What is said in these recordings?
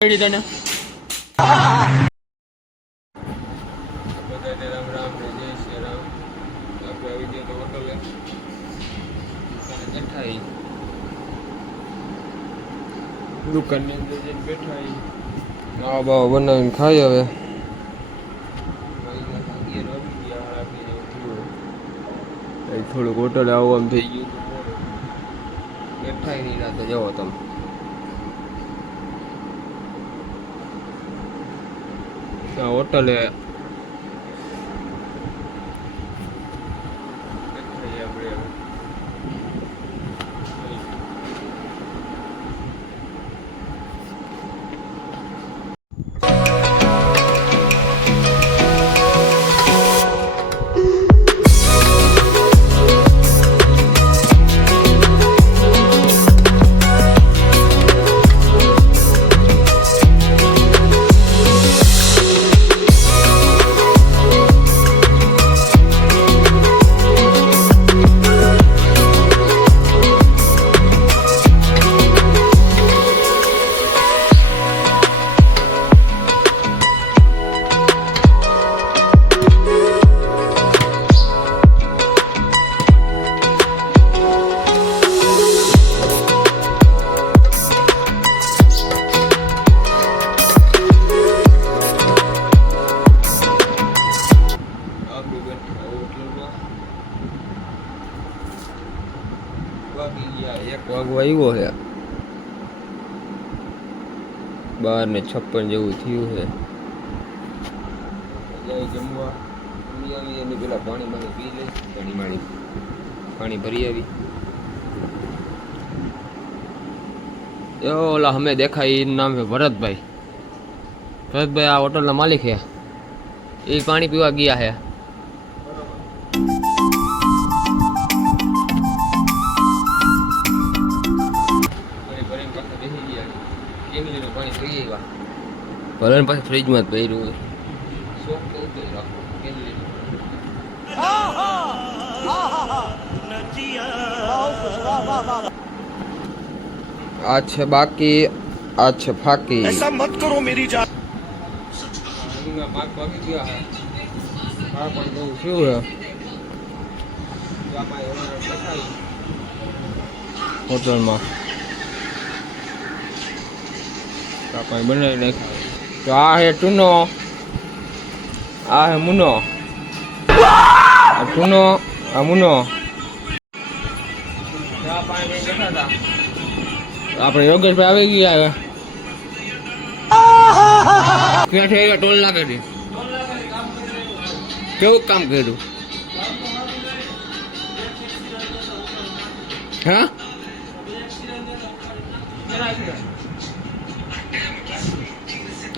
તને બધાને રામ રામ ને જય શ્રી રામ. આપણે આવી ગયા તો હોટલે દુકાનની અંદર જઈને બેઠા આવા બાવા બનાવીને ખાઈ. હવે થોડુંક હોટલે આવું આમ થઈ ગયું બેઠા નહીં રાતે જવો તમે. હોટલે એક વાગવા આવ્યો છે. 12:56 જેવું થયું છે. જમવા એની પેલા પાણી પી લઈ ઘણી પાણી ભરી આવી. ઓલા અમે દેખાય એનું નામ છે ભરતભાઈ. ભરતભાઈ આ હોટલના માલિક છે. એ પાણી પીવા ગયા છે. ભરણ પાસે ફ્રીજમાં જ પહેર્યું આ છે બાકી, આ છે ફાકી. ऐसा मत करो मेरी जान. હોટલમાં કાપાઈ બનાવી નાખ્યા. તો આ હે ટુનો, આ હે મુનો, આ ટુનો, આ મુનો. આપણે યોગેશભાઈ આવી ગયા. ક્યાં થઈ ગયા? ટોલ નાખે છે. કેવું કામ કર્યું? હા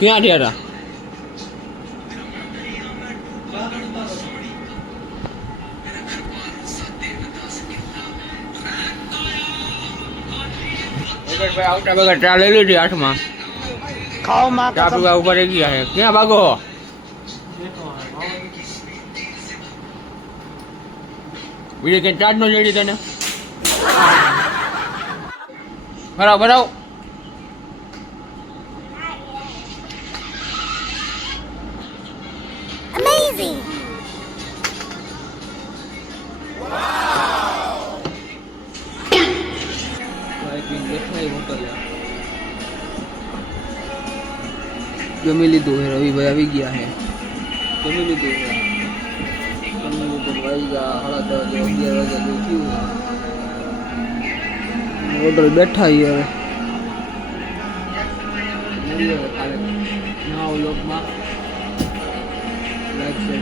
ક્યાં થયા હતા? આવતા બગા ચા લઈ લીધી હાથમાં. खाओ माँ ચા પીવા ઉપર રહી ગયા છે. ક્યાં ભાગો? બીજે કઈ ચાર્જ નો લેડી તને? બરાબર બરાબર. Amazing! જમી લીધું છે. રવિભાઈ આવી ગયા છે. જમી લીધું છે. વાગી ગયા 11:30 જેવું થયું. હોટલ બેઠા હવે મળીએ કાલે નવા વ્લોગમાં. Like share